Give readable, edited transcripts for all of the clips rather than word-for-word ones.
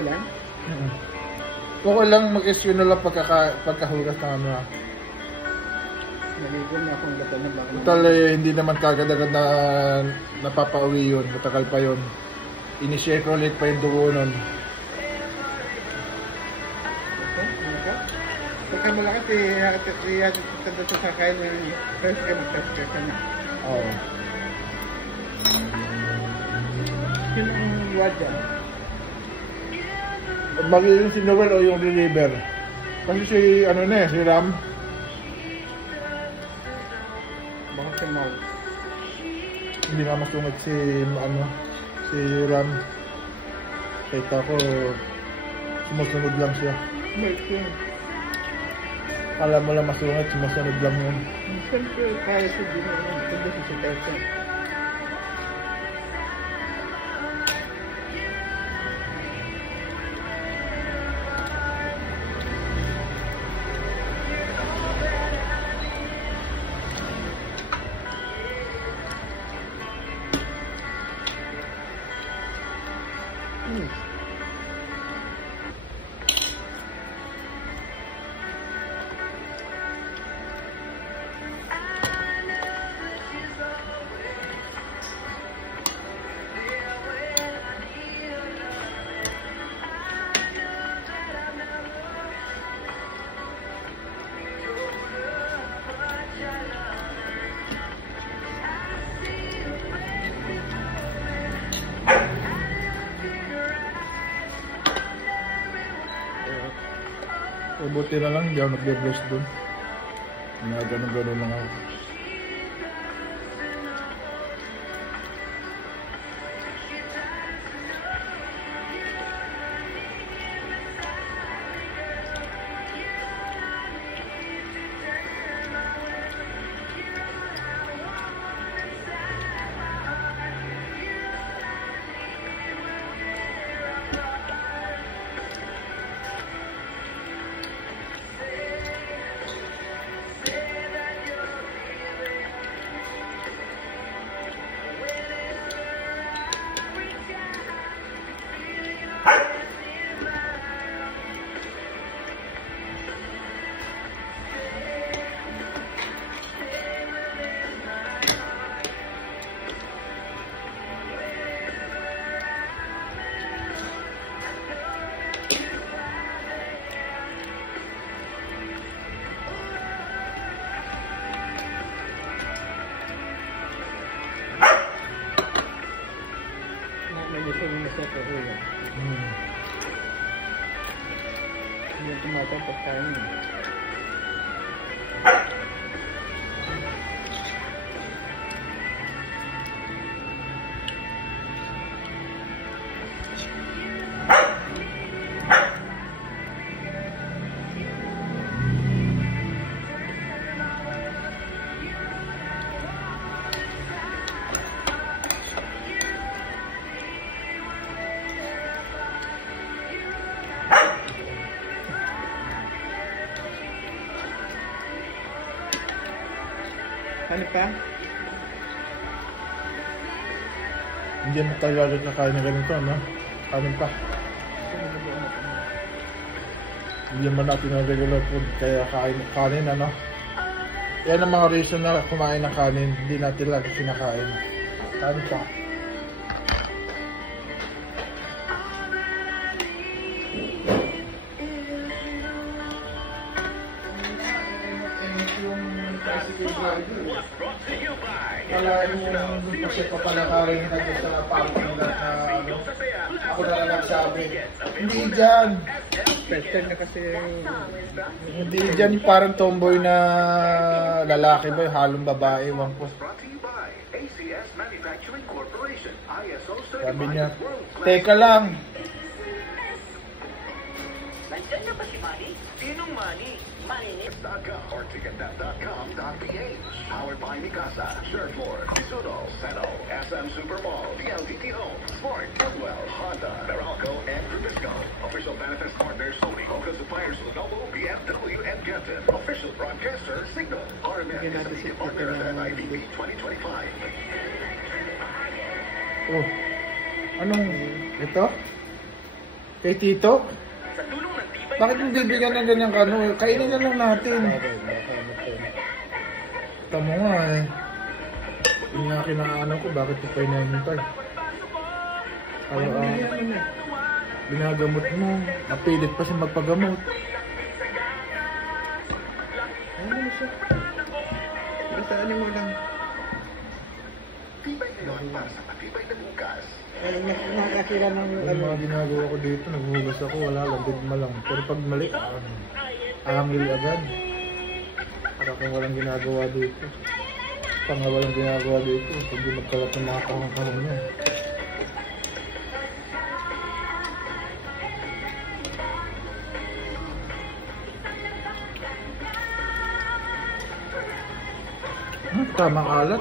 ulan? Okay lang mag-issue na lang pagkahugas ng ano. Naligo na akong gabi na baka. Total hindi naman kagad-agad na napapauwi yun. Matagal pa yun. Ini-circulate pa yung dugo nun. Pagka malakas tanda sa sakay ng first ka mag-test ka na. Oo. Sino ang wad dyan? Magiging si Noel o yung reliever. Kasi si ano na si Ram. Baka si Mau. Hindi nga masungit si Ram. Kita ko sumusunod lang siya. Mercy. Alam mo lang masungit, sumusunod lang yun. Siyempre, kaya si Dino. Tanda sa Tessa. Buti na lang, hindi ako nag-bless doon. Ganun-ganun lang ako. Nag-isip sa ulo. Hindi tumatang pagkain. Ano pa? Hindi mo tayo agad nakain na ganito, no? Kanin pa. Hindi naman natin na regular food, kaya kanin, ano? Yan ang mga reason na kumain ng kanin, hindi natin lagi kinakain. Kanin pa. Kalahin mo kasi papalakarin na doon sa parking lot na ano. Ako na lang nagsabi. Hindi dyan. Pwede na kasi Hindi dyan parang tomboy na lalaki ba, halong babae, wang po. Sabi niya, teka lang. Nandiyan na ba si Manny? Sinong Manny? Manny.com or ticketnet.com.ph. Powered by Mikasa, Shirtmore, Mizuno, Seno, SM Supermall, PLDT Home, Sport, Goodwell, Honda, Meralco, and Rubisco. Official manifest partners Sony, Hoka Suppliers Lenovo, BMW, and Kenton. Official broadcaster Signal. RMN is a media partner at IPP 2025. Oh, anong ito? Kay Tito? Bakit hindi bigyan ng ganyang ano? Kainin na lang natin. Tama nga eh. Yung nga kinaano ko, bakit ito pa inahintay? Kaya binagamot mo. Napilit pa siya magpagamot. Ano mo siya? Basta ano mo lang. Tibay ngayon para sa matibay na bukas. Ay, nakakasira ng Yung mga ginagawa ko dito, naghuhugas ako, wala lang, digma lang. Pero pag mali, angil agad. Para kung walang ginagawa dito. Pag nga walang ginagawa dito, hindi magkalat ng mga kahang-kahang niya. Tamang alat.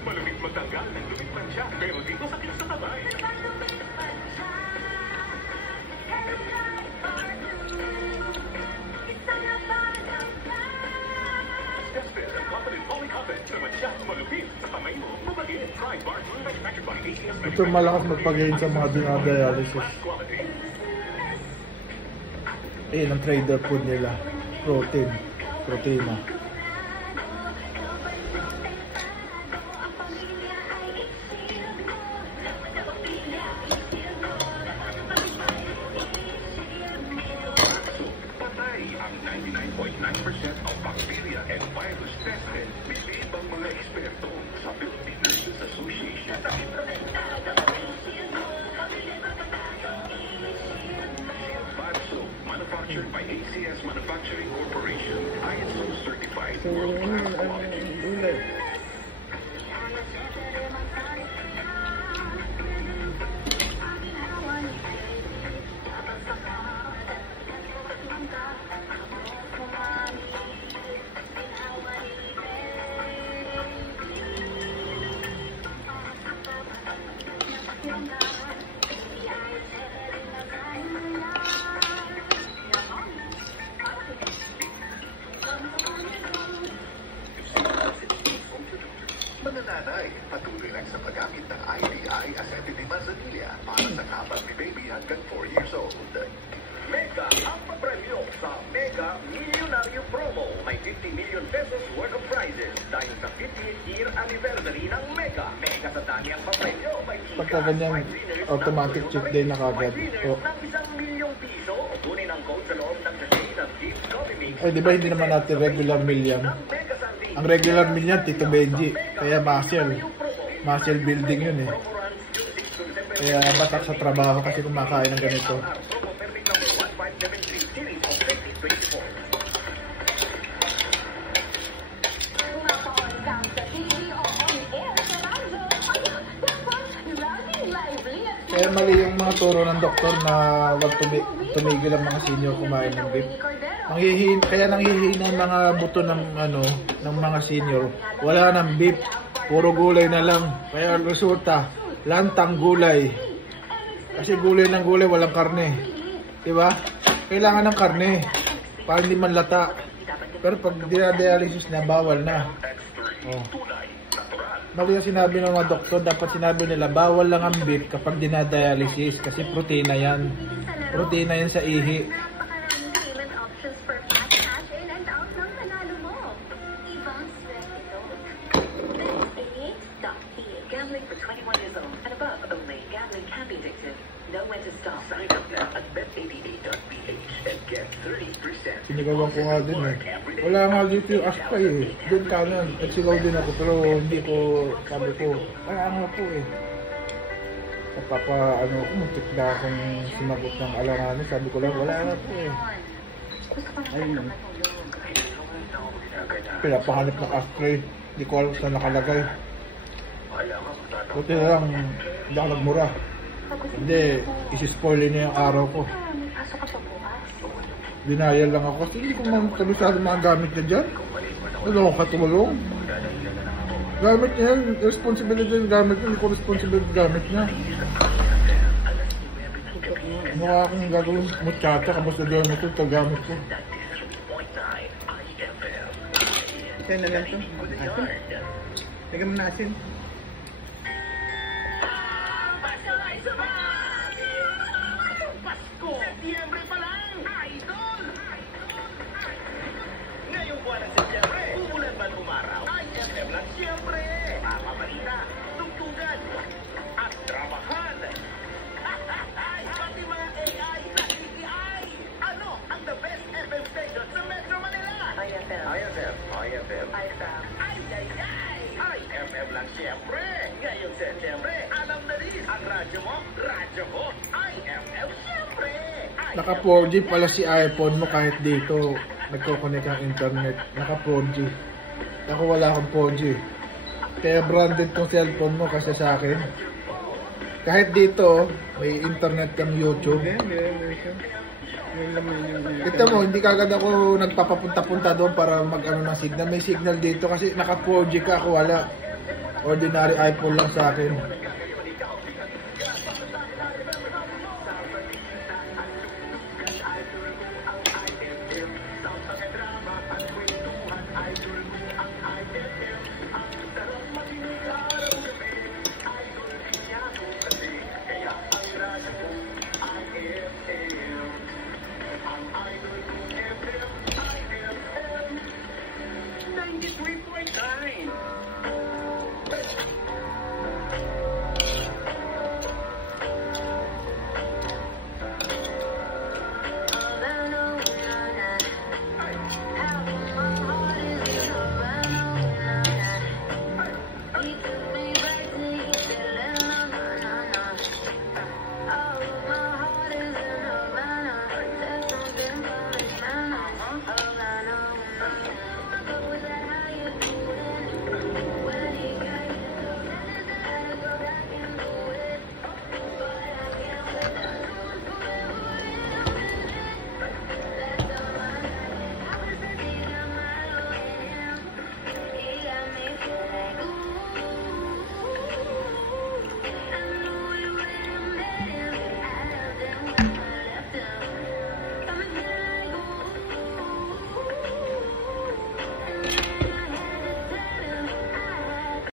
Malamig matanggal ng lumitansya, pero dito sakit sa tabay. Estes and Company Polycotton, lumansya, malupit, sa kamay mo, mabagin. Try Bart, manufactured by ACS. Ito malakas magpagain sa mga dinadialysis. Quality. Ayun ang trader food nila. Proteina. Patay ang 99.9% of bacteria and virus tested bilib ang mga eksperto sa Philippine Nurses Association. Bad soap, manufactured by ACS Manufacturing Corporation, ISO certified. So, gulay. Mga nanay, patuloy lang sa paggamit ng IDI acetildehyde para sa kapag ni baby hanggang 4 years old. Mega ang papremyo sa Mega Millionario Promo. May 50 million pesos worth of prizes dahil sa 50th year anniversary ng Mega. Mega sa dami ang papremyo. Pagka ganyan, automatic check day na kagad. O, Ng 1 milyong piso, kunin ang code sa loob ng sachet ng Deep Coffee Mix. eh, di ba hindi naman natin regular meal yan? Mega Sunday. Ang regular meal yan, Tito Benji. Kaya muscle building yun eh. Kaya batak sa trabaho kasi kumakain ng ganito. Promo permit number 1573 series of 2024. Kumapaon kang sa TV o on-air sa radyo. Ay, dapat laging lively at Kaya mali yung mga turo ng doktor na wag tumigil ang mga senior kumain ng beef. Kaya nanghihina ang mga buto ng ng mga senior. Wala nang beef, puro gulay na lang. Kaya resulta, lantang gulay. Kasi gulay ng gulay, walang karne. Diba? Kailangan ng karne para hindi manlata. Pero pag dinadialysis na, bawal na. Oh. Mali ang sinabi ng mga doktor, dapat sinabi nila, bawal lang ang beef kapag dinadialysis kasi proteina yan. Proteina yan sa ihi. napakaraming payment options for fast cash in and out ng panalo mo. Ibang stress ito. Bet88.ph. Gambling for 21 years old and above only. Gambling can be addictive. Know when to stop. Sign up now at bet88.ph and get 30%. Sinigawan ko nga din eh. Wala nga dito yung askay eh. Doon kanan. Nagsigaw din ako pero hindi ko, sabi ko, wala nga po eh. Muntik na akong sumagot ng alanganin. Sabi ko lang, wala nga po eh. Ayun. Pinapahanap ng ashtray. Hindi ko alam saan nakalagay. Buti na lang, hindi ako nagmura. Hindi, isi-spoil niya yung araw ko. Pasok ka pa bukas. Denial lang ako kasi hindi ko man kabisado mga gamit niya dyan. Ano ako katulong? Gamit niya yan, responsibility yung gamit niya, hindi ko responsibility yung gamit niya. Mukha akong gagawin muchacha, kapos na gamit ko, ito gamit ko. Isa na lang to. Asin. Lagyan mo na asin. Setyembre pa lang, idol! Ngayong buwan ng Setyembre, umulan man umaraw, IFM lang siyempre! Papabalita, tugtugan, at dramahan! Pati mga AI sa TTI! Ano ang the best FM station sa Metro Manila? IFM. IFM. IFM. IFM. Ay! IFM lang siyempre! Ngayong Setyembre, alam na rin ang radyo mo, radyo ko, IFM siyempre! Naka 4G pala si iPhone mo kahit dito nagko-connect ang internet. Naka 4G. Ako wala akong 4G. Kaya branded tong cellphone mo kasi sa akin. Kahit dito, may internet kang YouTube. Ito mo, hindi kagad ako nagpapapunta-punta doon para mag-ano ng signal. May signal dito kasi naka 4G ka, ako wala. Ordinary iPhone lang sa akin.